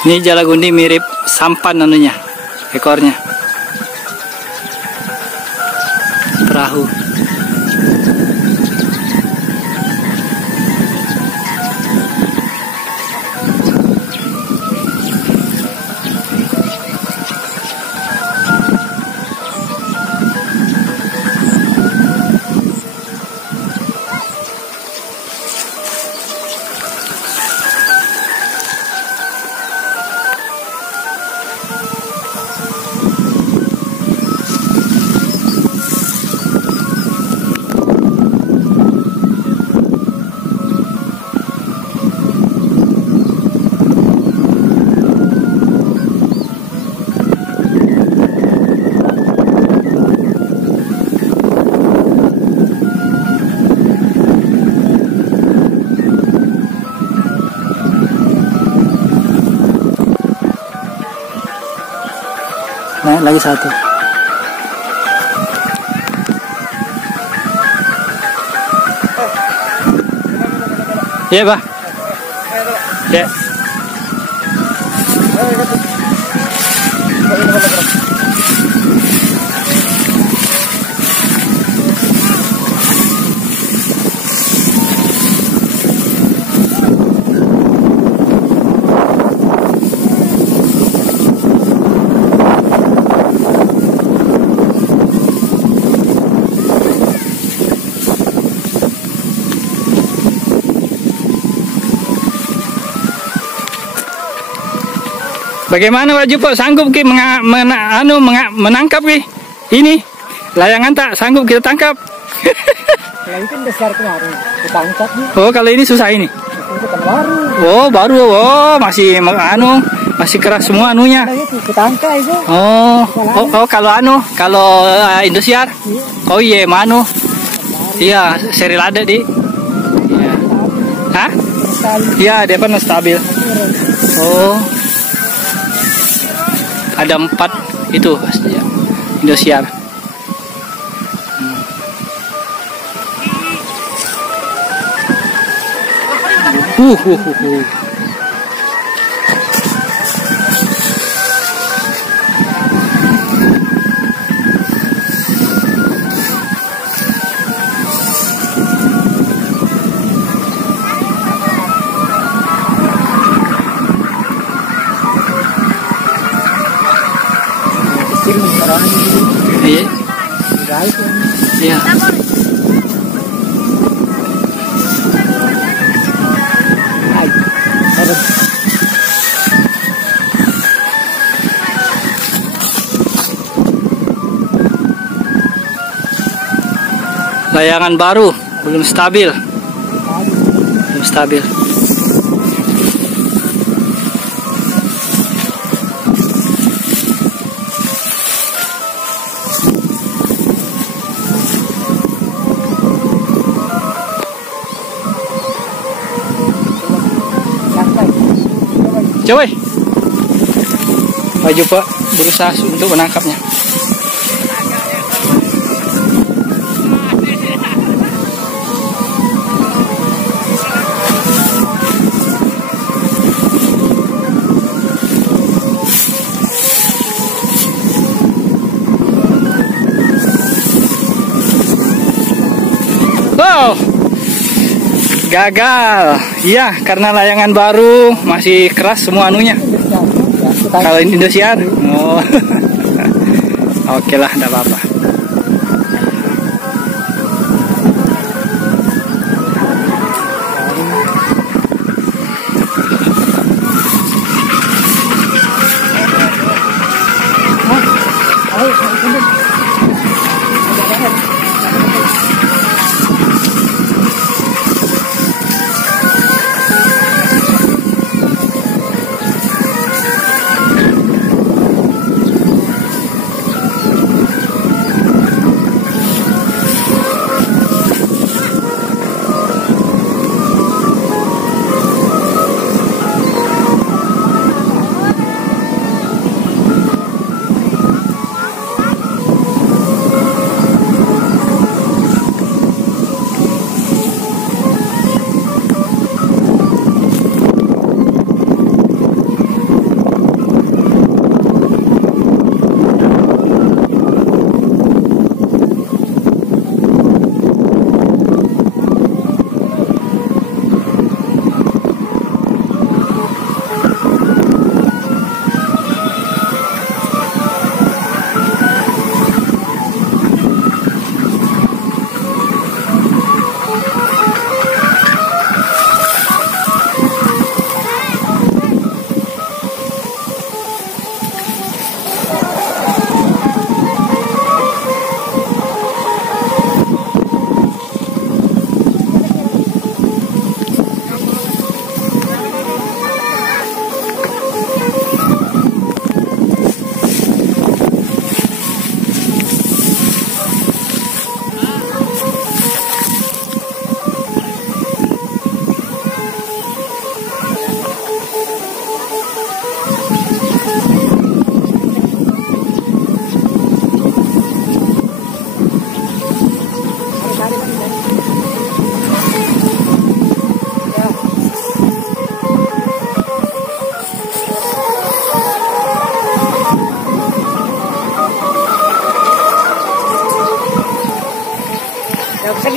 Ini jalagundi mirip sampan anunya, ekornya. Perahu. Naik lagi satu. Iya, Pak. Ya. Bagaimana Pak Jupo, sanggup ki menangkap ki? Ini layangan tak sanggup kita tangkap. Kalau itu besar kemarin, ditangkap nih. Oh, kalau ini susah ini. Itu kan baru. Oh, baru. Oh, masih keras semua anunya. Kalau itu ketangkap itu. Oh, kalau Indosiar. Iya. Oh iya, manu. Iya, seri lada di. Iya. Hah? Iya, dia pernah stabil. Oh. Ada 4 itu ya, Indosiar. Iya. Iya. Layangan baru, belum stabil. Belum stabil. Coba, Pak Jupo berusaha untuk menangkapnya. Wow, gagal. Iya, karena layangan baru masih keras semua anunya. Kalau Indosiar, oh. Oke lah, enggak apa-apa.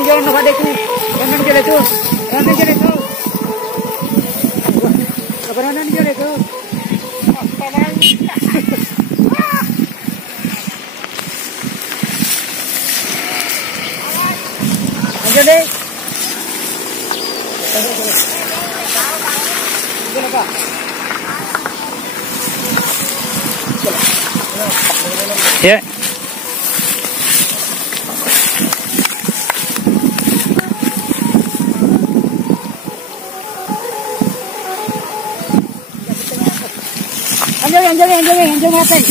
jalan nak adekku. Kanan jalan tu. Kanan jalan tu. Kanan jalan tu. Jadi. Ya. Anjing ngapain?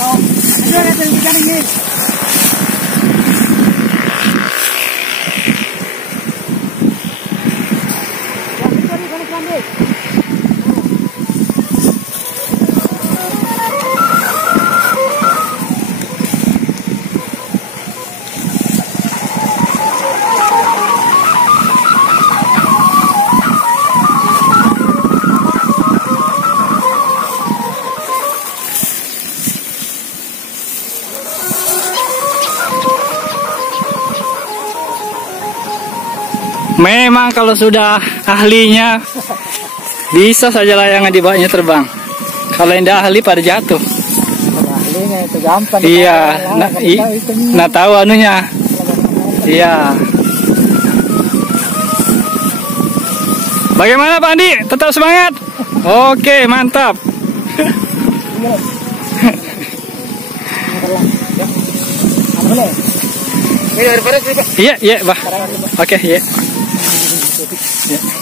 Oh, anjing ngapain ikan ini? Memang kalau sudah ahlinya bisa saja layangan dibawanya terbang. Kalau yang tidak ahli pada jatuh. Ahlinya itu gampang. Iya, nah tahu anunya. Iya. Bagaimana Pak Andi? Tetap semangat? Oke, mantap. Iya, iya, Bah. Oke, iya. Yeah.